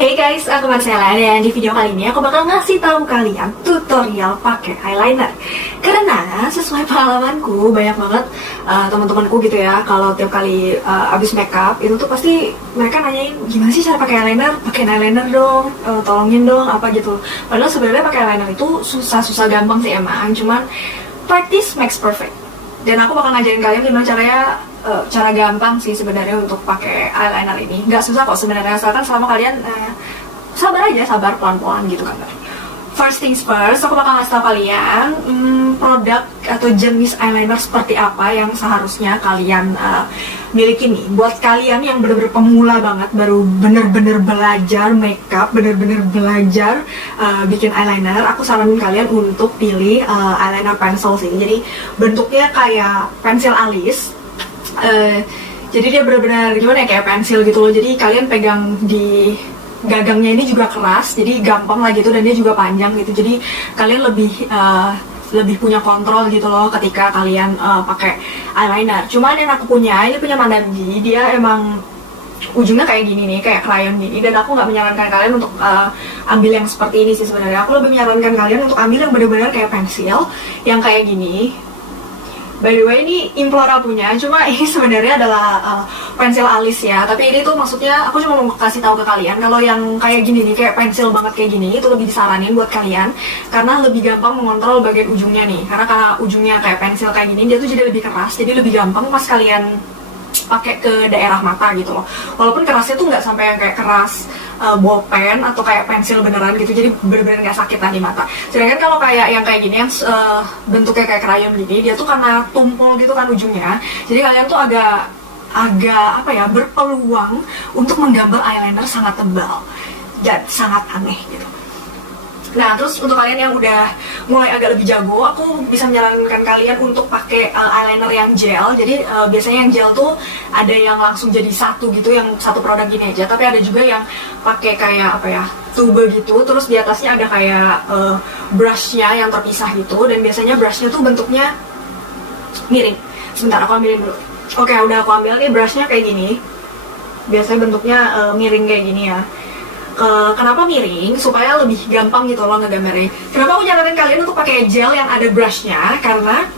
Hey guys, aku Marcella dan di video kali ini aku bakal ngasih tahu kalian tutorial pakai eyeliner. Karena sesuai pengalamanku banyak banget teman-temanku gitu ya, kalau tiap kali abis makeup itu tuh pasti mereka nanyain gimana sih cara pakai eyeliner, pakai eyeliner dong, tolongin dong apa gitu. Padahal sebenarnya pakai eyeliner itu susah-susah gampang sih emang, cuman practice makes perfect. Dan aku bakal ngajarin kalian gimana caranya, cara gampang sih sebenarnya untuk pakai eyeliner ini. Nggak susah kok sebenarnya, asalkan selama kalian sabar aja, sabar pelan-pelan gitu kan. First things first, aku bakal ngasih tau kalian produk atau jenis eyeliner seperti apa yang seharusnya kalian miliki nih. Buat kalian yang bener-bener pemula banget, baru bener-bener belajar makeup, bener-bener belajar bikin eyeliner, aku saranin kalian untuk pilih eyeliner pencil sih. Jadi bentuknya kayak pensil alis. Jadi dia benar-benar gimana ya, kayak pensil gitu loh. Jadi kalian pegang di gagangnya ini juga keras, jadi gampang lah gitu, dan dia juga panjang gitu. Jadi kalian lebih punya kontrol gitu loh ketika kalian pakai eyeliner. Cuman yang aku punya, ini punya Mandarji, dia emang ujungnya kayak gini nih, kayak crayon gini. Dan aku nggak menyarankan kalian untuk ambil yang seperti ini sih sebenarnya. Aku lebih menyarankan kalian untuk ambil yang benar-benar kayak pensil, yang kayak gini. By the way, ini Implora punya, cuma ini sebenarnya adalah pensil alis ya. Tapi ini tuh maksudnya aku cuma mau kasih tahu ke kalian kalau yang kayak gini nih, kayak pensil banget kayak gini, itu lebih disaranin buat kalian karena lebih gampang mengontrol bagian ujungnya nih. Karena ujungnya kayak pensil kayak gini, dia tuh jadi lebih keras, jadi lebih gampang pas kalian pakai ke daerah mata gitu loh. Walaupun kerasnya tuh nggak sampai yang kayak keras bolpen atau kayak pensil beneran gitu, jadi bener-bener nggak sakit lah di mata. Sedangkan kalau kayak yang kayak gini, yang bentuknya kayak crayon gini, dia tuh karena tumpul gitu kan ujungnya, jadi kalian tuh agak apa ya, berpeluang untuk menggambar eyeliner sangat tebal dan sangat aneh gitu. Nah, terus untuk kalian yang udah mulai agak lebih jago, aku bisa menyarankan kalian untuk pakai eyeliner yang gel. Jadi biasanya yang gel tuh ada yang langsung jadi satu gitu, yang satu produk gini aja. Tapi ada juga yang pakai kayak apa ya, tube gitu. Terus di atasnya ada kayak brushnya yang terpisah gitu. Dan biasanya brushnya tuh bentuknya miring. Sebentar, aku ambilin dulu. Oke, udah aku ambil nih brushnya kayak gini. Biasanya bentuknya miring kayak gini ya. Kenapa miring? Supaya lebih gampang gitu loh ngegambarnya. Kenapa aku nyaranin kalian untuk pakai gel yang ada brushnya? Karena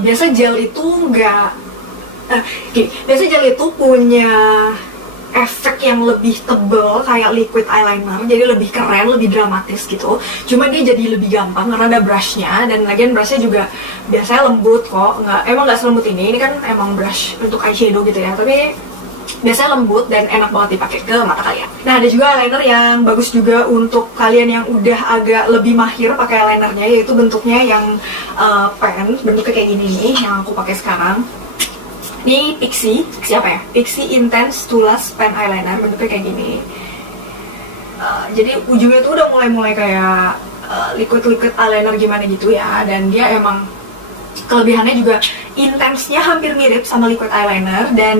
biasa gel itu biasa gel itu punya efek yang lebih tebel kayak liquid eyeliner, jadi lebih keren, lebih dramatis gitu. Cuma dia jadi lebih gampang karena ada brushnya, dan lagian brushnya juga biasanya lembut kok. Emang nggak selembut ini kan emang brush untuk eyeshadow gitu ya, tapi biasanya lembut dan enak banget dipakai ke mata kalian. Nah, ada juga eyeliner yang bagus juga untuk kalian yang udah agak lebih mahir pakai eyelinernya, yaitu bentuknya yang pen, bentuknya kayak gini nih, yang aku pakai sekarang. Ini Pixi apa ya? Pixi Intense Tulas Pen Eyeliner, bentuknya kayak gini. Jadi ujungnya tuh udah mulai kayak liquid eyeliner gimana gitu ya, dan dia emang kelebihannya juga intensnya hampir mirip sama liquid eyeliner, dan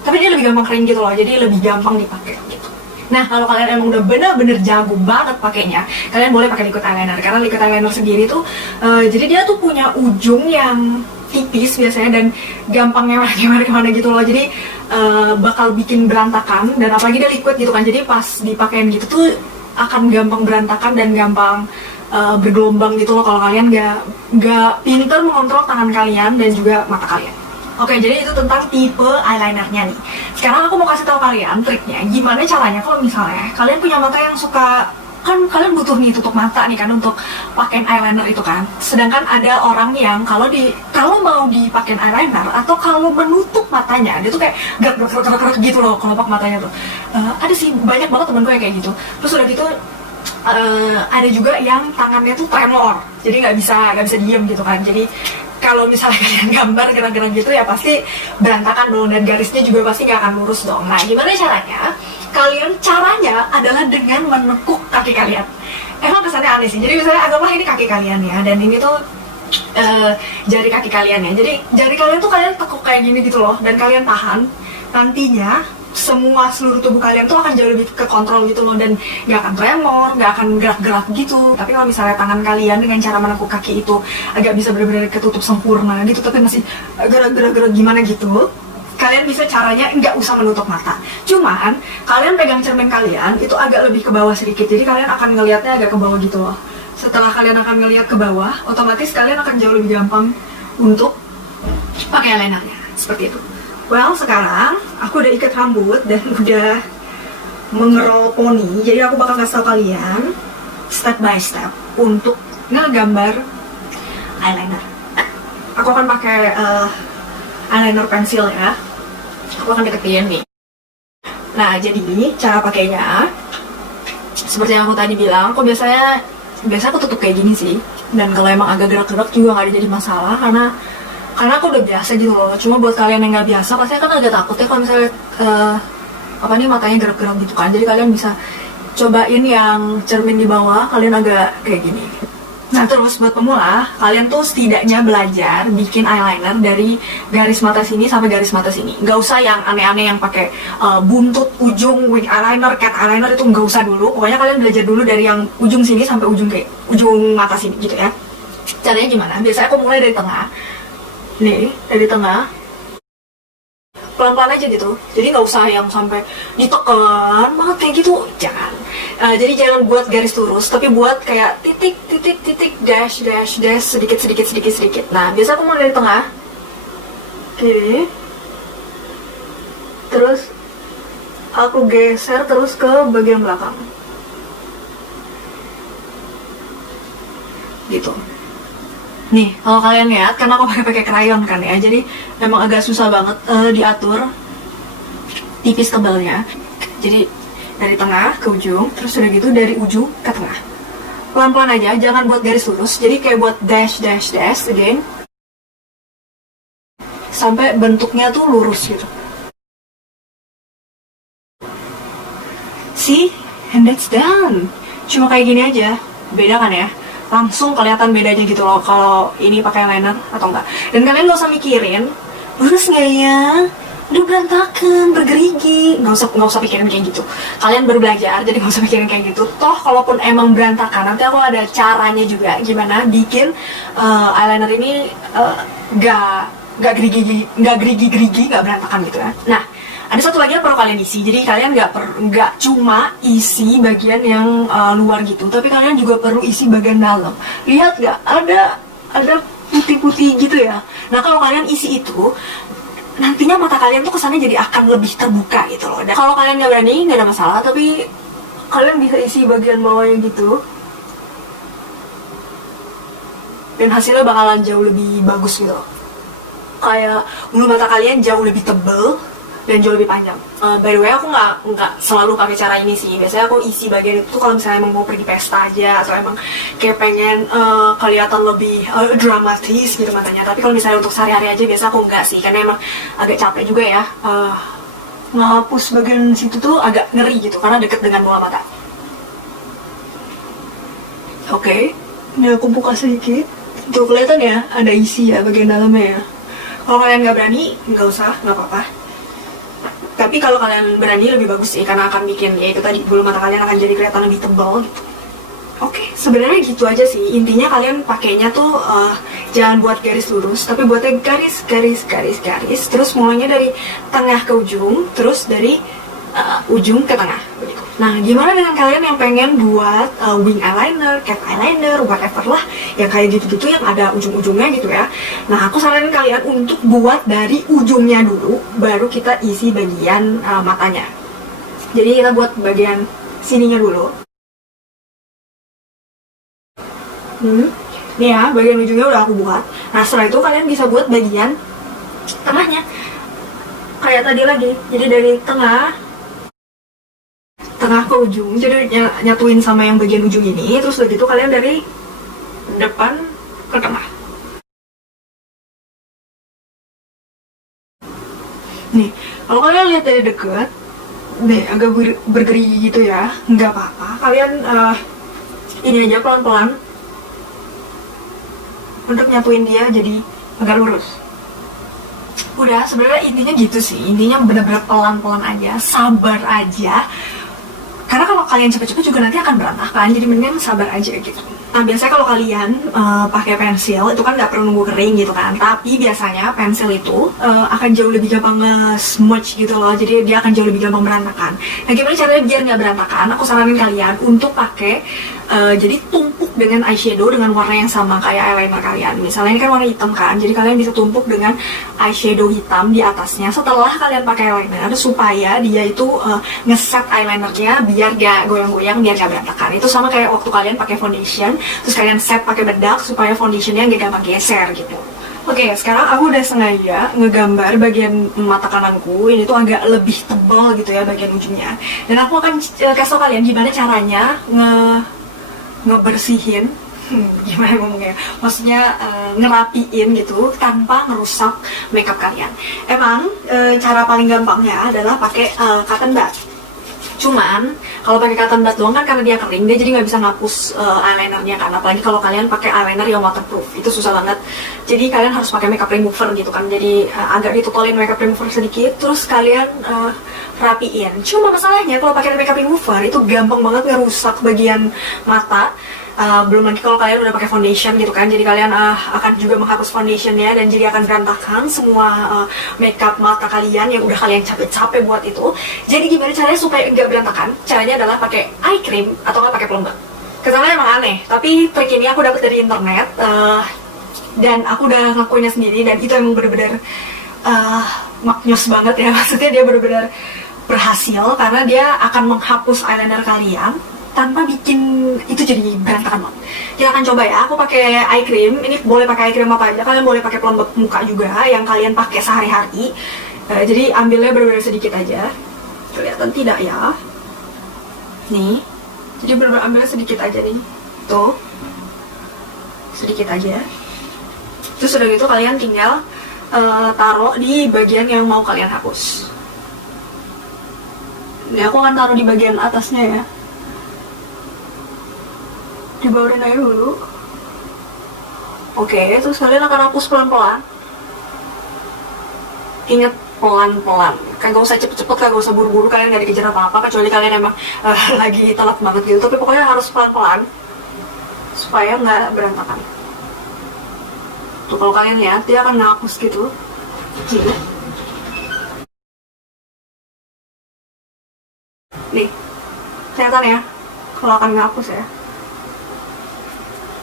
tapi dia lebih gampang kering gitu loh, jadi lebih gampang dipakai gitu. Nah, kalau kalian emang udah bener-bener jago banget pakainya, kalian boleh pakai liquid eyeliner. Karena liquid eyeliner sendiri tuh jadi dia tuh punya ujung yang tipis biasanya dan gampang kemana-kemana gitu loh. Jadi bakal bikin berantakan, dan apalagi dia liquid gitu kan, jadi pas dipakein gitu tuh akan gampang berantakan dan gampang bergelombang gitu loh kalau kalian nggak pinter mengontrol tangan kalian dan juga mata kalian. Oke, jadi itu tentang tipe eyelinernya nih. Sekarang aku mau kasih tahu kalian triknya, gimana caranya kalau misalnya kalian punya mata yang suka, kan kalian butuh nih tutup mata nih kan untuk pakai eyeliner itu kan. Sedangkan ada orang yang kalau mau dipakai eyeliner atau kalau menutup matanya, dia tuh kayak gerak gitu loh kelopak matanya tuh. Ada sih banyak banget temen gue yang kayak gitu. Terus udah gitu ada juga yang tangannya tuh tremor, jadi nggak bisa diem gitu kan. Jadi kalau misalnya kalian gambar gerak-gerak gitu ya pasti berantakan dong, dan garisnya juga pasti nggak akan lurus dong. Nah, gimana caranya? Caranya adalah dengan menekuk kaki kalian. Emang kesannya aneh sih. Jadi misalnya anggaplah ini kaki kalian ya, dan ini tuh jari kaki kalian ya. Jadi jari kalian tuh kalian tekuk kayak gini gitu loh, dan kalian tahan. Nantinya seluruh tubuh kalian tuh akan jauh lebih ke kontrol gitu loh, dan nggak akan tremor, nggak akan gerak-gerak gitu. Tapi kalau misalnya tangan kalian dengan cara menekuk kaki itu agak bisa benar-benar ketutup sempurna gitu, tapi masih gerak-gerak gimana gitu, kalian bisa caranya nggak usah menutup mata. Cuman kalian pegang cermin kalian itu agak lebih ke bawah sedikit, jadi kalian akan ngelihatnya agak ke bawah gitu loh. Setelah kalian akan ngelihat ke bawah, otomatis kalian akan jauh lebih gampang untuk pakai eyelinernya seperti itu. Well, sekarang aku udah ikat rambut dan udah mengerol poni, jadi aku bakal kasih tau kalian step by step untuk ngegambar eyeliner. Aku akan pakai eyeliner pensil ya. Aku akan deketin nih. Nah, jadi cara pakainya seperti yang aku tadi bilang, aku biasa aku tutup kayak gini sih. Dan kalau emang agak gerak-gerak juga nggak ada jadi masalah, karena aku udah biasa gitu loh. Cuma buat kalian yang nggak biasa, pasti kan agak takut ya kalau misalnya matanya gerak-gerak gitu kan. Jadi kalian bisa cobain yang cermin di bawah, kalian agak kayak gini. Nah, terus buat pemula, kalian tuh setidaknya belajar bikin eyeliner dari garis mata sini sampai garis mata sini. Nggak usah yang aneh-aneh yang pakai buntut, ujung, wing eyeliner, cat eyeliner, itu nggak usah dulu. Pokoknya kalian belajar dulu dari yang ujung sini sampai ujung mata sini gitu ya. Caranya gimana? Biasanya aku mulai dari tengah. Nih, dari tengah. Pelan-pelan aja gitu, jadi nggak usah yang sampai ditekan banget kayak gitu, jangan. Jadi jangan buat garis lurus, tapi buat kayak titik, dash, sedikit. Nah, biasa aku mulai dari tengah, kiri, terus aku geser terus ke bagian belakang, gitu. Nih, kalau kalian lihat, karena aku pakai krayon kan ya, jadi memang agak susah banget diatur tipis tebalnya. Jadi dari tengah ke ujung, terus udah gitu dari ujung ke tengah. Pelan-pelan aja, jangan buat garis lurus. Jadi kayak buat dash again, sampai bentuknya tuh lurus gitu. See, and that's done. Cuma kayak gini aja, beda kan ya? Langsung kelihatan bedanya gitu loh kalau ini pakai eyeliner atau enggak. Dan kalian gak usah mikirin lurus nggak ya, udah berantakan, bergerigi, nggak usah pikirin kayak gitu. Kalian baru belajar, jadi nggak usah pikirin kayak gitu. Toh kalaupun emang berantakan, nanti aku ada caranya juga gimana bikin eyeliner ini nggak gerigi, nggak berantakan gitu ya. Nah, ada satu lagi yang perlu kalian isi. Jadi kalian nggak cuma isi bagian yang luar gitu, tapi kalian juga perlu isi bagian dalam. Lihat nggak? Ada putih-putih gitu ya. Nah, kalau kalian isi itu, nantinya mata kalian tuh kesannya jadi akan lebih terbuka gitu loh. Dan kalau kalian nggak berani, nggak ada masalah, tapi kalian bisa isi bagian bawahnya gitu. Dan hasilnya bakalan jauh lebih bagus gitu loh. Kayak bulu mata kalian jauh lebih tebel dan jauh lebih panjang. By the way, aku nggak selalu pakai cara ini sih. Biasanya aku isi bagian itu kalau misalnya emang mau pergi pesta aja, atau emang kayak pengen kelihatan lebih dramatis gitu matanya. Tapi kalau misalnya untuk sehari-hari aja, biasa aku nggak sih, karena emang agak capek juga ya. Ngehapus bagian situ tuh agak ngeri gitu, karena deket dengan bola mata. Oke, ini aku buka sedikit. Tuh kelihatan ya, ada isi ya bagian dalamnya ya. Kalau kalian nggak berani, nggak usah, nggak apa-apa. Tapi kalau kalian berani lebih bagus sih, karena akan bikin ya itu tadi, bulu mata kalian akan jadi kelihatan lebih tebal gitu. Oke, sebenarnya gitu aja sih. Intinya kalian pakainya tuh jangan buat garis lurus, tapi buatnya garis. Terus mulainya dari tengah ke ujung, terus dari ujung ke tengah begitu. Nah, gimana dengan kalian yang pengen buat wing eyeliner, cat eyeliner, whatever lah, yang kayak gitu-gitu yang ada ujung-ujungnya gitu ya. Nah, aku saranin kalian untuk buat dari ujungnya dulu, baru kita isi bagian matanya. Jadi kita buat bagian sininya dulu. Nih ya, bagian ujungnya udah aku buat. Nah, setelah itu kalian bisa buat bagian tengahnya. Kayak tadi lagi, jadi dari tengah ke ujung, jadi nyatuin sama yang bagian ujung ini. Terus begitu kalian dari depan ke tengah. Nih, kalau kalian lihat dari dekat, nih agak bergerigi gitu ya, nggak apa-apa. Kalian ini aja pelan-pelan untuk nyatuin dia jadi agak lurus. Udah, sebenarnya intinya gitu sih. Intinya benar-benar pelan-pelan aja, sabar aja. Karena kalau kalian cepet-cepet juga nanti akan berantakan, jadi mending sabar aja gitu. Nah biasanya kalau kalian pakai pensil itu kan nggak perlu nunggu kering gitu kan, tapi biasanya pensil itu akan jauh lebih gampang smudge gitu loh, jadi dia akan jauh lebih gampang berantakan. Nah gimana caranya biar nggak berantakan? Aku saranin kalian untuk pakai jadi tumpuk dengan eyeshadow dengan warna yang sama kayak eyeliner kalian. Misalnya ini kan warna hitam kan, jadi kalian bisa tumpuk dengan eyeshadow hitam di atasnya setelah kalian pakai eyeliner, supaya dia itu ngeset eyelinernya biar gak goyang-goyang, biar gak berantakan. Itu sama kayak waktu kalian pakai foundation, terus kalian set pakai bedak supaya foundationnya gak gampang geser gitu. Oke, sekarang aku udah sengaja ngegambar bagian mata kananku. Ini tuh agak lebih tebal gitu ya bagian ujungnya. Dan aku akan kasih tau kalian gimana caranya ngebersihin, gimana ngomongnya, maksudnya ngerapiin gitu tanpa ngerusak makeup kalian. Emang cara paling gampangnya adalah pakai cotton bud. Cuman kalau pakai cotton bud doang kan karena dia kering, dia jadi nggak bisa ngapus eyelinernya kan. Apalagi kalau kalian pakai eyeliner yang waterproof, itu susah banget. Jadi kalian harus pakai makeup remover gitu kan. Jadi agak ditutulin makeup remover sedikit, terus kalian rapiin. Cuma masalahnya kalau pakai makeup remover itu gampang banget ngerusak bagian mata. Belum lagi kalau kalian udah pakai foundation gitu kan, jadi kalian akan juga menghapus foundationnya dan jadi akan berantakan semua makeup mata kalian yang udah kalian capek-capek buat itu. Jadi gimana caranya supaya enggak berantakan? Caranya adalah pakai eye cream atau nggak pakai pelembab. Kesannya emang aneh, tapi trik ini aku dapat dari internet dan aku udah ngelakuinnya sendiri, dan itu emang bener-bener maknyus banget ya. Maksudnya dia bener-bener berhasil karena dia akan menghapus eyeliner kalian tanpa bikin itu jadi berantakan banget. Kita akan coba ya. Aku pakai eye cream. Ini boleh pakai eye cream apa aja. Kalian boleh pakai pelembab muka juga yang kalian pakai sehari-hari. Jadi ambilnya benar-benar sedikit aja. Kelihatan tidak ya? Nih. Jadi benar-benar ambilnya sedikit aja nih. Tuh. Sedikit aja. Terus udah gitu kalian tinggal taruh di bagian yang mau kalian hapus. Ini aku akan taruh di bagian atasnya ya. Dibawain aja dulu. Oke, terus kalian akan hapus pelan-pelan. Ingat, pelan-pelan. Kagak usah cepet-cepet, kagak usah buru-buru, kalian gak dikejar apa-apa, kecuali kalian emang lagi telat banget gitu. Tapi pokoknya harus pelan-pelan supaya nggak berantakan. Tuh kalau kalian lihat, dia akan ngapus gitu. Nih, kelihatan ya kalau akan ngapus ya.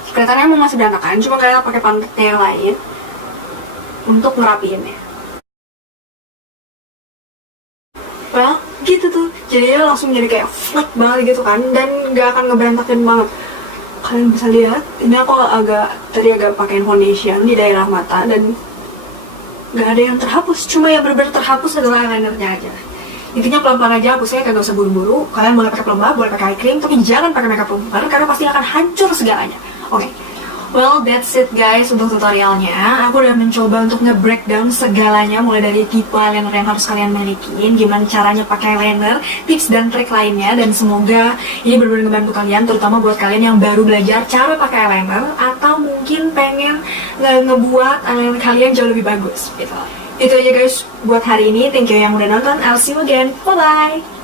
Kelihatannya emang masih berantakan, cuma kalian pakai pantatnya yang lain untuk ngerapiinnya. Well, gitu tuh. Jadinya langsung jadi kayak flat banget gitu kan, dan gak akan ngeberantakin banget. Kalian bisa lihat, ini aku tadi agak pakein foundation di daerah mata dan gak ada yang terhapus. Cuma yang benar-benar terhapus adalah eyelinernya aja. Intinya pelan-pelan aja hapusnya, kagak usah buru-buru. Kalian boleh pakai pelembab, boleh pakai eye cream, tapi jangan pakai makeup remover karena pasti akan hancur segalanya. Oke. Well, that's it guys untuk tutorialnya. Aku udah mencoba untuk nge-breakdown segalanya, mulai dari tipe eyeliner yang harus kalian milikin, gimana caranya pakai eyeliner, tips dan trik lainnya, dan semoga ini benar-benar ngebantu kalian, terutama buat kalian yang baru belajar cara pakai eyeliner atau mungkin pengen ngebuat eyeliner kalian jauh lebih bagus gitu. Itu aja guys buat hari ini. Thank you yang udah nonton. I'll see you again. Bye bye.